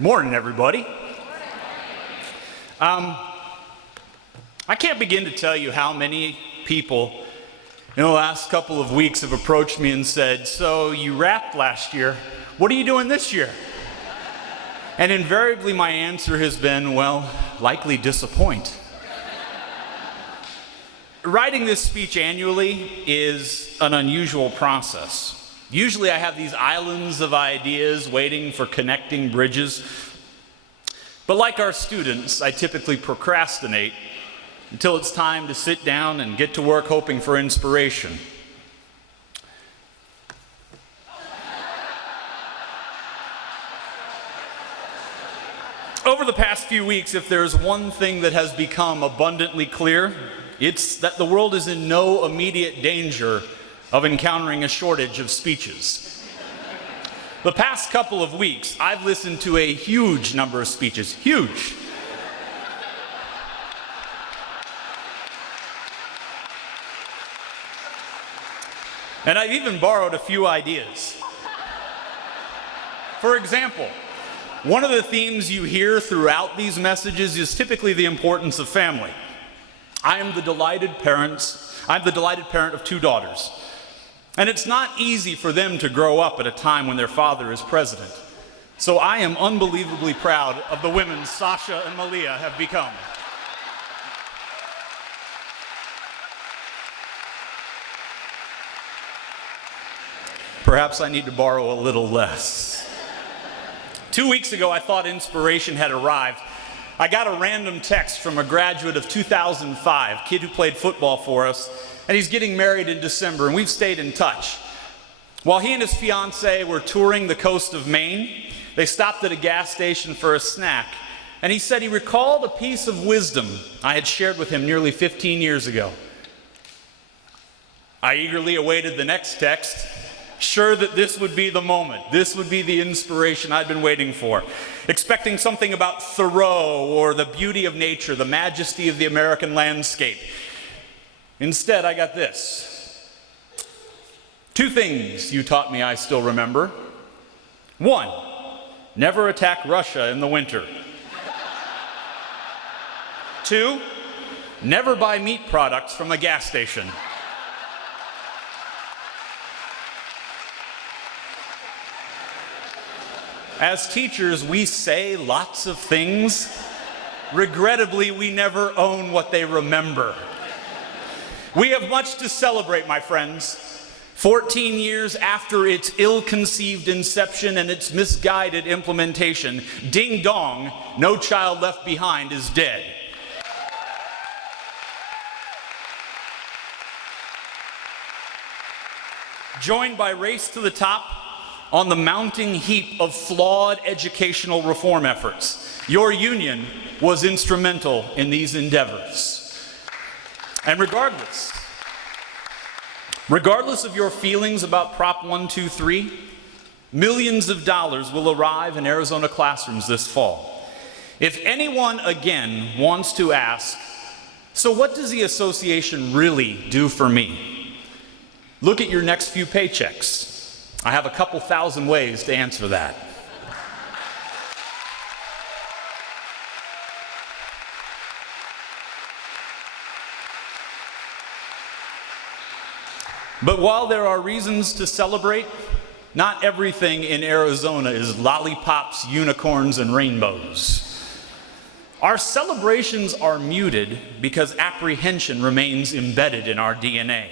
Morning, everybody. I can't begin to tell you how many people in the last couple of weeks have approached me and said, "So you rapped last year, what are you doing this year?" And invariably my answer has been, well, likely disappoint. Writing this speech annually is an unusual process. Usually I have these islands of ideas waiting for connecting bridges. But like our students, I typically procrastinate until it's time to sit down and get to work hoping for inspiration. Over the past few weeks, if there's one thing that has become abundantly clear, it's that the world is in no immediate danger of encountering a shortage of speeches. The past couple of weeks, I've listened to a huge number of speeches, huge. And I've even borrowed a few ideas. For example, one of the themes you hear throughout these messages is typically the importance of family. I'm the delighted parent of two daughters. And it's not easy for them to grow up at a time when their father is president. So I am unbelievably proud of the women Sasha and Malia have become. Perhaps I need to borrow a little less. 2 weeks ago, I thought inspiration had arrived. I got a random text from a graduate of 2005, kid who played football for us, and he's getting married in December, and we've stayed in touch. While he and his fiancée were touring the coast of Maine, they stopped at a gas station for a snack, and he said he recalled a piece of wisdom I had shared with him nearly 15 years ago. I eagerly awaited the next text, sure that this would be the moment, this would be the inspiration I'd been waiting for, expecting something about Thoreau or the beauty of nature, the majesty of the American landscape. Instead, I got this. 2 things you taught me I still remember. 1, never attack Russia in the winter. 2, never buy meat products from a gas station. As teachers, we say lots of things. Regrettably, we never own what they remember. We have much to celebrate, my friends. 14 years after its ill-conceived inception and its misguided implementation, ding dong, No Child Left Behind is dead. Joined by Race to the Top on the mounting heap of flawed educational reform efforts, your union was instrumental in these endeavors. And regardless of your feelings about Prop 123, millions of dollars will arrive in Arizona classrooms this fall. If anyone again wants to ask, so what does the association really do for me? Look at your next few paychecks. I have a couple thousand ways to answer that. But while there are reasons to celebrate, not everything in Arizona is lollipops, unicorns, and rainbows. Our celebrations are muted because apprehension remains embedded in our DNA.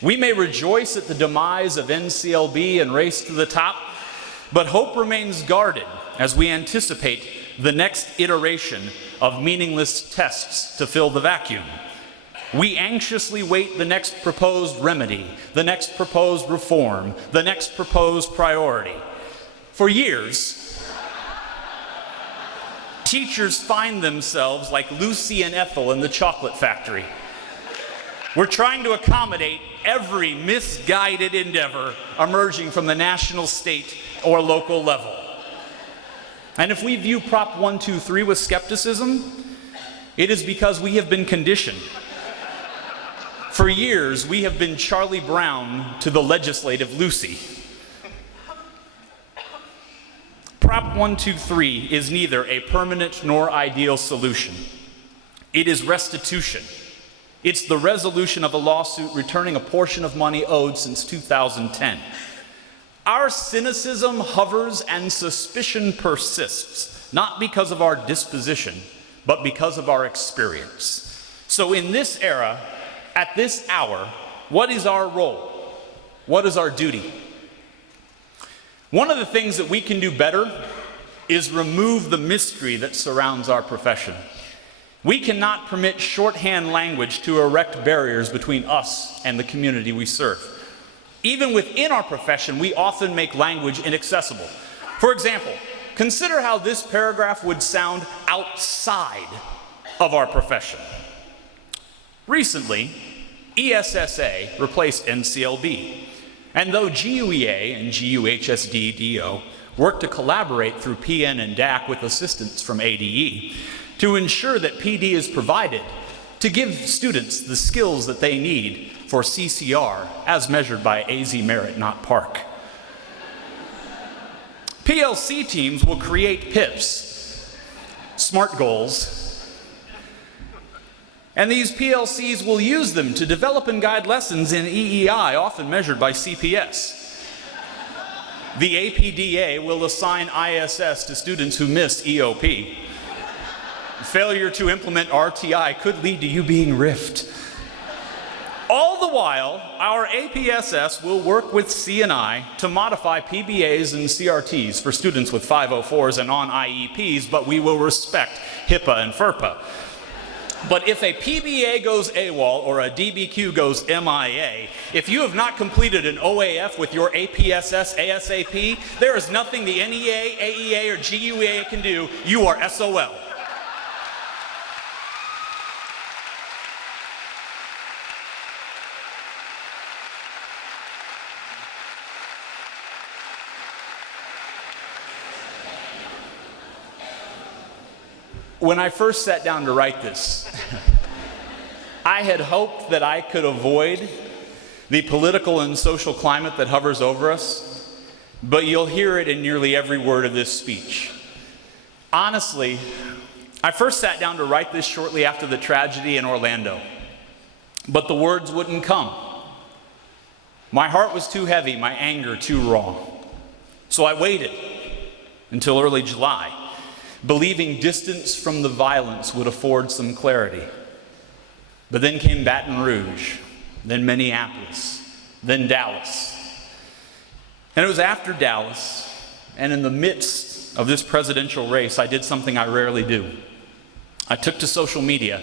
We may rejoice at the demise of NCLB and Race to the Top, but hope remains guarded as we anticipate the next iteration of meaningless tests to fill the vacuum. We anxiously wait the next proposed remedy, the next proposed reform, the next proposed priority. For years, teachers find themselves like Lucy and Ethel in the chocolate factory. We're trying to accommodate every misguided endeavor emerging from the national, state, or local level. And if we view Prop 123 with skepticism, it is because we have been conditioned. For years, we have been Charlie Brown to the legislative Lucy. Prop 123 is neither a permanent nor ideal solution. It is restitution. It's the resolution of a lawsuit returning a portion of money owed since 2010. Our cynicism hovers and suspicion persists, not because of our disposition, but because of our experience. So in this era, at this hour, what is our role? What is our duty? One of the things that we can do better is remove the mystery that surrounds our profession. We cannot permit shorthand language to erect barriers between us and the community we serve. Even within our profession, we often make language inaccessible. For example, consider how this paragraph would sound outside of our profession. Recently, ESSA replaced NCLB. And though GUEA and GUHSD-DO work to collaborate through PN and DAC with assistance from ADE to ensure that PD is provided to give students the skills that they need for CCR as measured by AZ Merit, not PARC. PLC teams will create PIPs, SMART goals, and these PLCs will use them to develop and guide lessons in EEI, often measured by CPS. The APDA will assign ISS to students who missed EOP. Failure to implement RTI could lead to you being RIFT. All the while, our APSS will work with C&I to modify PBAs and CRTs for students with 504s and on IEPs, but we will respect HIPAA and FERPA. But if a PBA goes AWOL or a DBQ goes MIA, if you have not completed an OAF with your APSS ASAP, there is nothing the NEA, AEA, or GUEA can do. You are SOL. When I first sat down to write this, I had hoped that I could avoid the political and social climate that hovers over us, but you'll hear it in nearly every word of this speech. Honestly, I first sat down to write this shortly after the tragedy in Orlando, but the words wouldn't come. My heart was too heavy, my anger too raw. So I waited until early July, believing distance from the violence would afford some clarity. But then came Baton Rouge, then Minneapolis, then Dallas. And it was after Dallas, and in the midst of this presidential race, I did something I rarely do. I took to social media,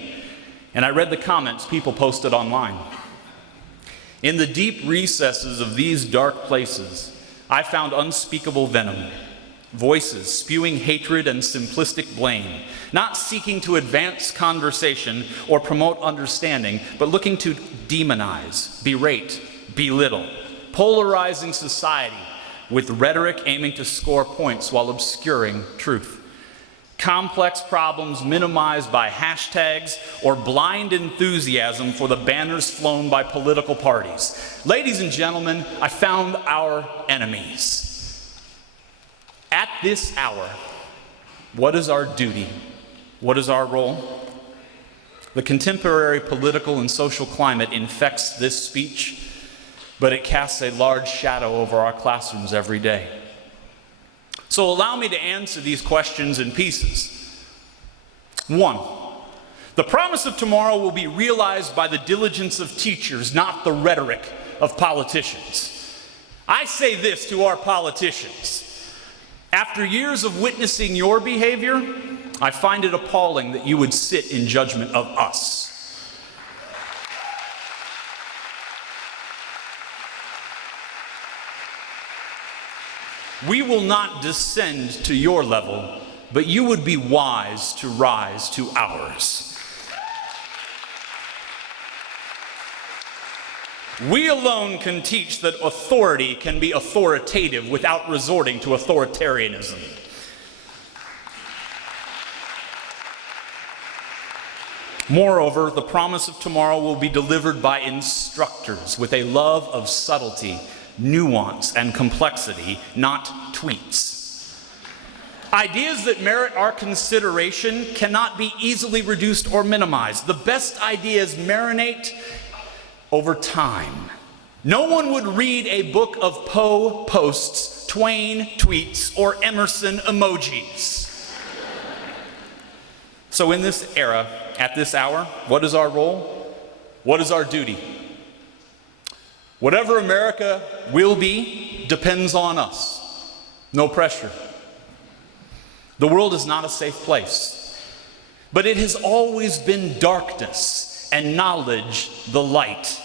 and I read the comments people posted online. In the deep recesses of these dark places, I found unspeakable venom. Voices spewing hatred and simplistic blame, not seeking to advance conversation or promote understanding, but looking to demonize, berate, belittle, polarizing society with rhetoric aiming to score points while obscuring truth. Complex problems minimized by hashtags or blind enthusiasm for the banners flown by political parties. Ladies and gentlemen, I found our enemies. At this hour, what is our duty? What is our role? The contemporary political and social climate infects this speech, but it casts a large shadow over our classrooms every day. So allow me to answer these questions in pieces. 1, the promise of tomorrow will be realized by the diligence of teachers, not the rhetoric of politicians. I say this to our politicians. After years of witnessing your behavior, I find it appalling that you would sit in judgment of us. We will not descend to your level, but you would be wise to rise to ours. We alone can teach that authority can be authoritative without resorting to authoritarianism. Moreover, the promise of tomorrow will be delivered by instructors with a love of subtlety, nuance, and complexity, not tweets. Ideas that merit our consideration cannot be easily reduced or minimized. The best ideas marinate over time. No one would read a book of Poe posts, Twain tweets, or Emerson emojis. So in this era, at this hour, what is our role? What is our duty? Whatever America will be depends on us. No pressure. The world is not a safe place, but it has always been darkness and knowledge the light.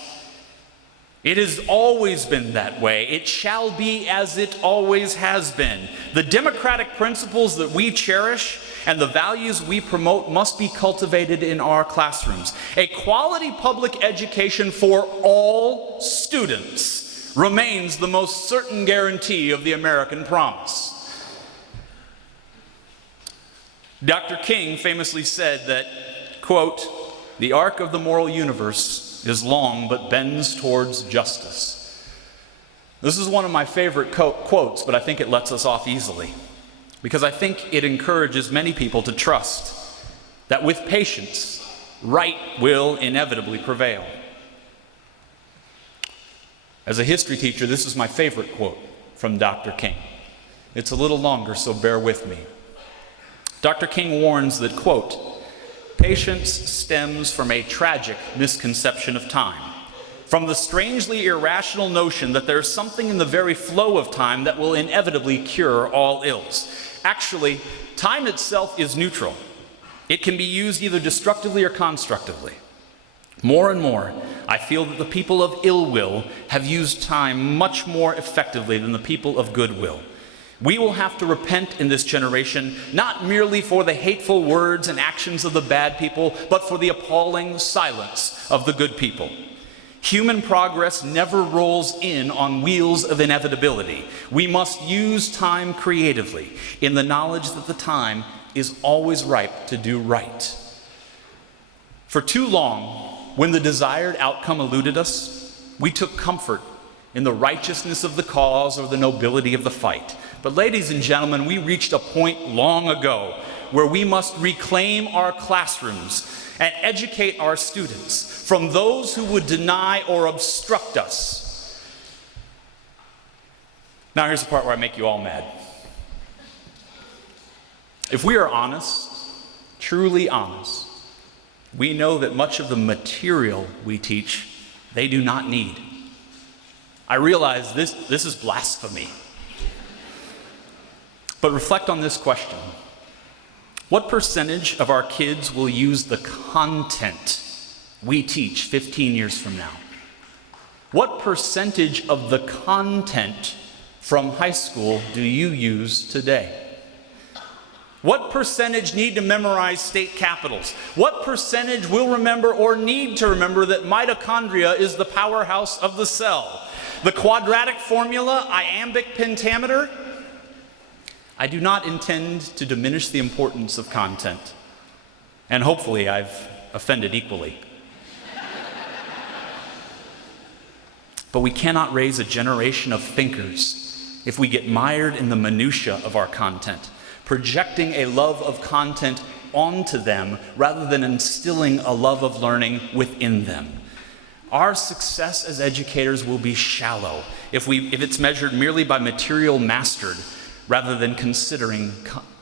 It has always been that way. It shall be as it always has been. The democratic principles that we cherish and the values we promote must be cultivated in our classrooms. A quality public education for all students remains the most certain guarantee of the American promise. Dr. King famously said that, quote, "The arc of the moral universe is long but bends towards justice." This is one of my favorite quotes, but I think it lets us off easily, because I think it encourages many people to trust that with patience, right will inevitably prevail. As a history teacher, this is my favorite quote from Dr. King. It's a little longer, so bear with me. Dr. King warns that, quote, "Patience stems from a tragic misconception of time, from the strangely irrational notion that there is something in the very flow of time that will inevitably cure all ills. Actually, time itself is neutral. It can be used either destructively or constructively. More and more, I feel that the people of ill will have used time much more effectively than the people of goodwill. We will have to repent in this generation, not merely for the hateful words and actions of the bad people, but for the appalling silence of the good people. Human progress never rolls in on wheels of inevitability. We must use time creatively, in the knowledge that the time is always ripe to do right." For too long, when the desired outcome eluded us, we took comfort in the righteousness of the cause or the nobility of the fight. But ladies and gentlemen, we reached a point long ago where we must reclaim our classrooms and educate our students from those who would deny or obstruct us. Now here's the part where I make you all mad. If we are honest, truly honest, we know that much of the material we teach, they do not need. I realize this is blasphemy. But reflect on this question. What percentage of our kids will use the content we teach 15 years from now? What percentage of the content from high school do you use today? What percentage need to memorize state capitals? What percentage will remember or need to remember that mitochondria is the powerhouse of the cell? The quadratic formula, iambic pentameter? I do not intend to diminish the importance of content, and hopefully I've offended equally. But we cannot raise a generation of thinkers if we get mired in the minutia of our content, projecting a love of content onto them rather than instilling a love of learning within them. Our success as educators will be shallow if it's measured merely by material mastered rather than considering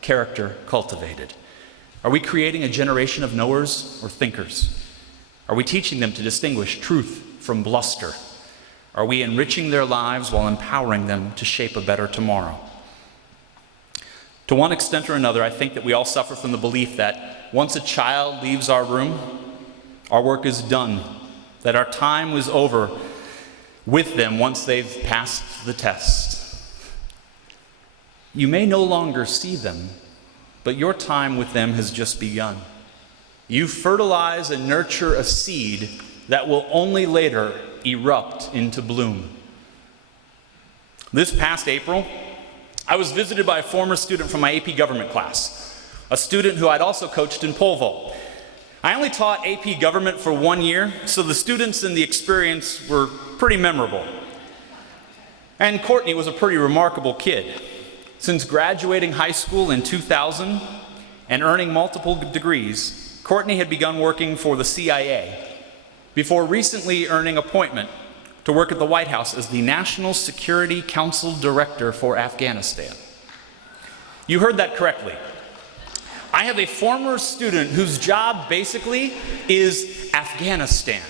character cultivated. Are we creating a generation of knowers or thinkers? Are we teaching them to distinguish truth from bluster? Are we enriching their lives while empowering them to shape a better tomorrow? To one extent or another, I think that we all suffer from the belief that once a child leaves our room, our work is done, that our time was over with them once they've passed the test. You may no longer see them, but your time with them has just begun. You fertilize and nurture a seed that will only later erupt into bloom. This past April, I was visited by a former student from my AP government class, a student who I'd also coached in pole vault. I only taught AP government for 1 year, so the students and the experience were pretty memorable. And Courtney was a pretty remarkable kid. Since graduating high school in 2000 and earning multiple degrees, Courtney had begun working for the CIA before recently earning appointment to work at the White House as the National Security Council Director for Afghanistan. You heard that correctly. I have a former student whose job basically is Afghanistan.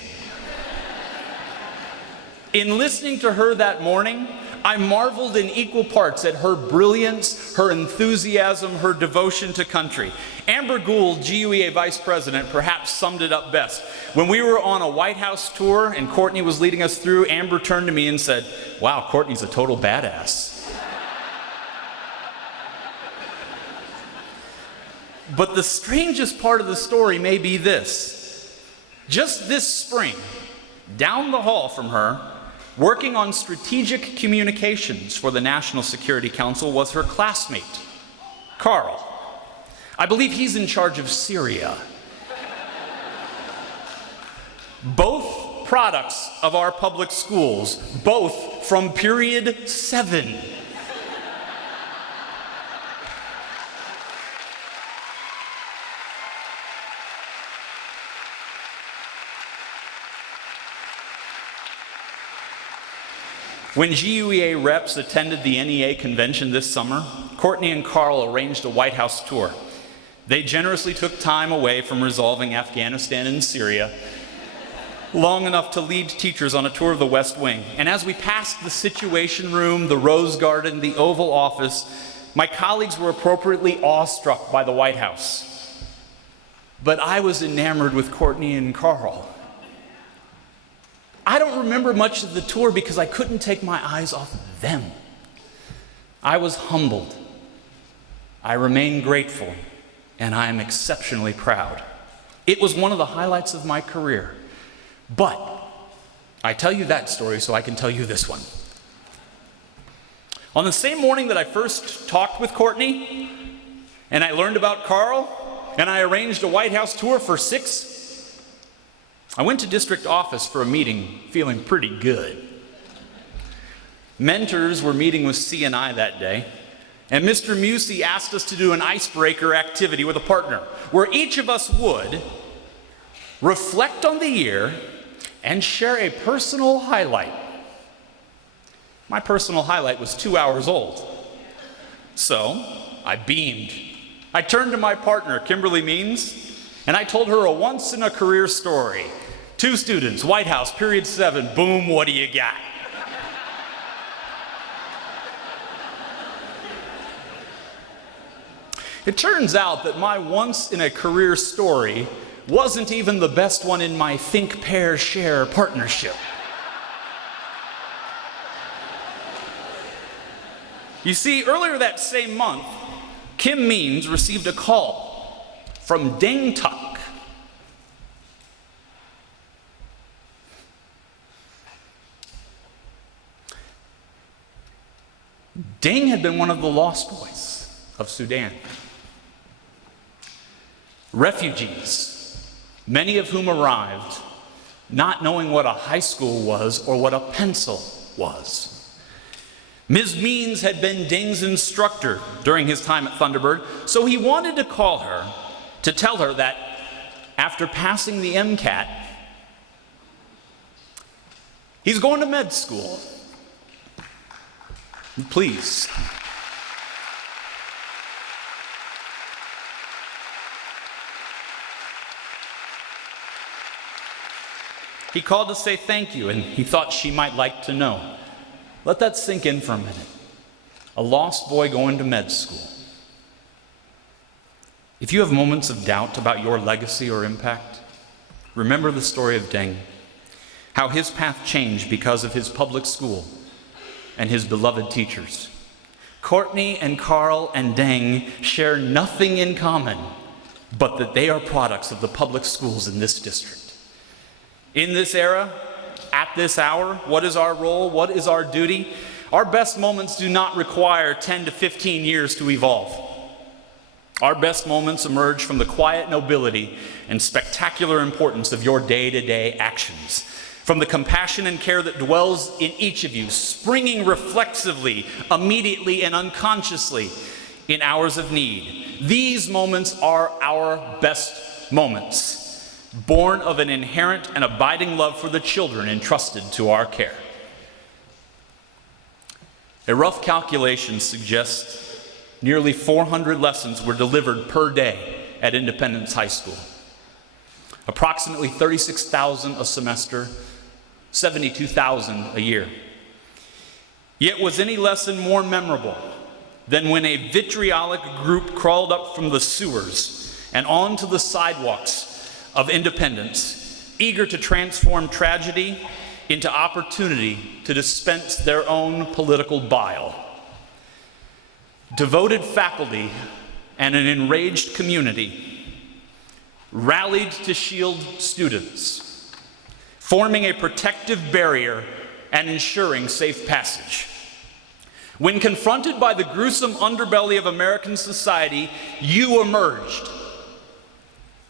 In listening to her that morning, I marveled in equal parts at her brilliance, her enthusiasm, her devotion to country. Amber Gould, GUEA Vice President, perhaps summed it up best. When we were on a White House tour and Courtney was leading us through, Amber turned to me and said, "Wow, Courtney's a total badass." But the strangest part of the story may be this. Just this spring, down the hall from her, working on strategic communications for the National Security Council, was her classmate, Carl. I believe he's in charge of Syria. Both products of our public schools, both from period 7. When GUEA reps attended the NEA convention this summer, Courtney and Carl arranged a White House tour. They generously took time away from resolving Afghanistan and Syria, long enough to lead teachers on a tour of the West Wing. And as we passed the Situation Room, the Rose Garden, the Oval Office, my colleagues were appropriately awestruck by the White House. But I was enamored with Courtney and Carl. I don't remember much of the tour because I couldn't take my eyes off of them. I was humbled. I remain grateful, and I am exceptionally proud. It was one of the highlights of my career. But I tell you that story so I can tell you this one. On the same morning that I first talked with Courtney, and I learned about Carl, and I arranged a White House tour for 6, I went to district office for a meeting feeling pretty good. Mentors were meeting with C&I that day, and Mr. Musey asked us to do an icebreaker activity with a partner, where each of us would reflect on the year and share a personal highlight. My personal highlight was 2 hours old. So I beamed. I turned to my partner, Kimberly Means, and I told her a once-in-a-career story. 2 students, White House, period 7, boom, what do you got? It turns out that my once-in-a-career story wasn't even the best one in my Think, Pair, Share partnership. You see, earlier that same month, Kim Means received a call from Deng Tuck. Deng had been one of the lost boys of Sudan. Refugees, many of whom arrived not knowing what a high school was or what a pencil was. Ms. Means had been Deng's instructor during his time at Thunderbird, so he wanted to call her to tell her that after passing the MCAT, he's going to med school. Please. He called to say thank you, and he thought she might like to know. Let that sink in for a minute. A lost boy going to med school. If you have moments of doubt about your legacy or impact, remember the story of Deng, how his path changed because of his public school and his beloved teachers. Courtney and Carl and Deng share nothing in common but that they are products of the public schools in this district. In this era, at this hour, what is our role? What is our duty? Our best moments do not require 10 to 15 years to evolve. Our best moments emerge from the quiet nobility and spectacular importance of your day-to-day actions. from the compassion and care that dwells in each of you, springing reflexively, immediately, and unconsciously in hours of need. These moments are our best moments, born of an inherent and abiding love for the children entrusted to our care. A rough calculation suggests nearly 400 lessons were delivered per day at Independence High School. Approximately 36,000 a semester, 72,000 a year. Yet was any lesson more memorable than when a vitriolic group crawled up from the sewers and onto the sidewalks of Independence, eager to transform tragedy into opportunity to dispense their own political bile. Devoted faculty and an enraged community rallied to shield students, forming a protective barrier and ensuring safe passage. When confronted by the gruesome underbelly of American society, you emerged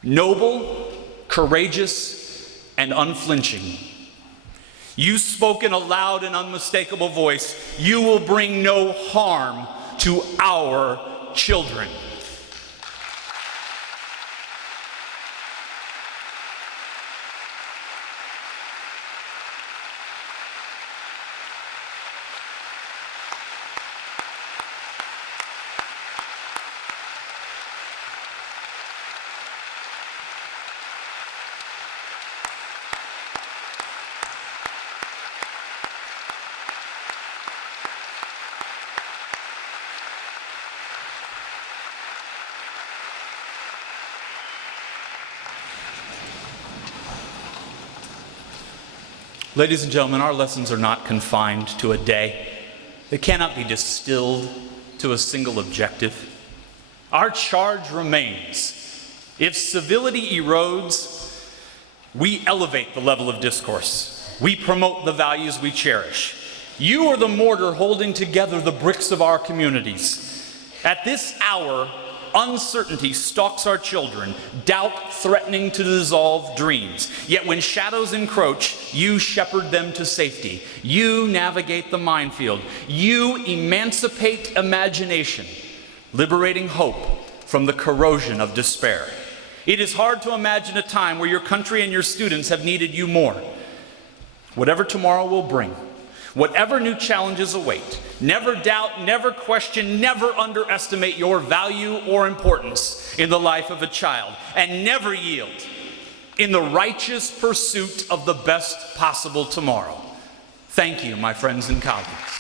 noble, courageous, and unflinching. You spoke in a loud and unmistakable voice, "You will bring no harm to our children." Ladies and gentlemen, our lessons are not confined to a day. They cannot be distilled to a single objective. Our charge remains. If civility erodes, we elevate the level of discourse. We promote the values we cherish. You are the mortar holding together the bricks of our communities. At this hour, uncertainty stalks our children, doubt threatening to dissolve dreams. Yet when shadows encroach, you shepherd them to safety. You navigate the minefield. You emancipate imagination, liberating hope from the corrosion of despair. It is hard to imagine a time where your country and your students have needed you more. Whatever tomorrow will bring, whatever new challenges await, never doubt, never question, never underestimate your value or importance in the life of a child, and never yield in the righteous pursuit of the best possible tomorrow. Thank you, my friends and colleagues.